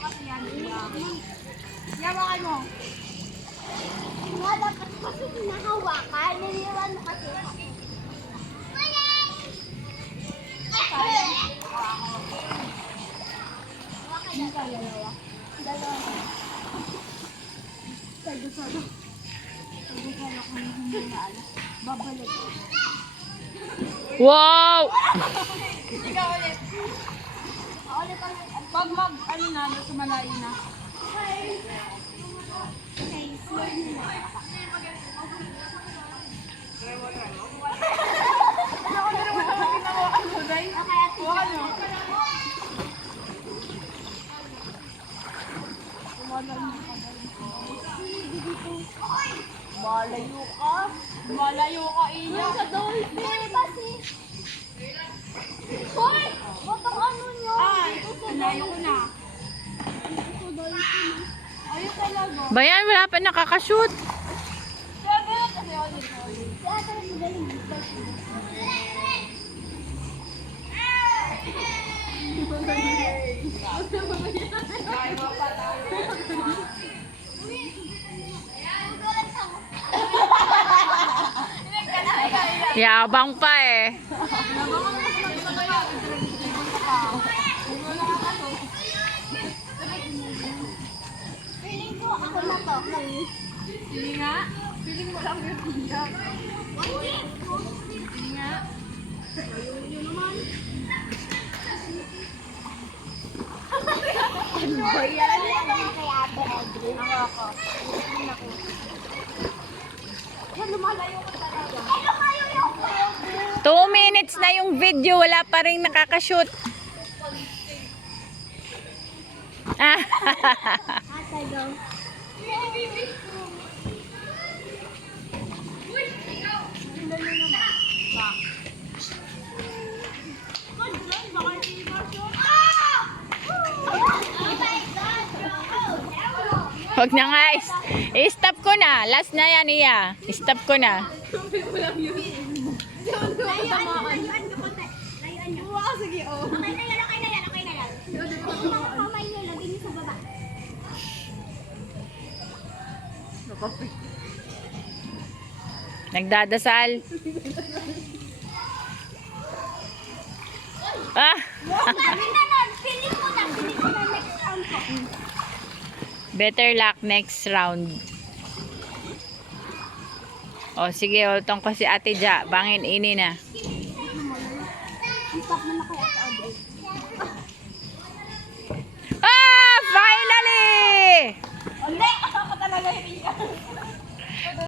kasi yan? Yawakan mo. Wala kasi hinahawakan. Niliwan mo kasi. Wow! Ikaw ulit. Pag ano na, sumalayo na. Malayo ka. Malayo ka, Iya. Sa dolphin. Hoy! Ba't ang ano nyo? Malayo ko na. Ayun talaga. Bayan, wala pa nakakashoot. Kaya ganyan kasi ulit. Kaya talaga magaling. Kaya mo pa tayo. Yabang pa eh. Feeling ko ako na to. Hindi nga. Feeling mo lang yung Iya. Hindi nga. Kay Ate Audrey. Ako. Lumalayo ka talaga. Ay, lumayo yung 2 minutes na yung video, wala pa rin nakakashoot. Ah. Ate, go. Huwag na nga. I-stop ko na. Last na yan, Iya. I-stop ko na. Layuan nyo konti. Layuan nyo. Sige, oh. Okay na yan, okay na yan, okay na yan. Yung mga kamay nyo, lagay nyo sa baba. Nagdadasal. Ah. Sabi na nun, feeling ko na next round ko. Better luck next round. O sige, ultong ko si Ate Ja. Bangin ini na. Stop mo na kay Ate Audrey.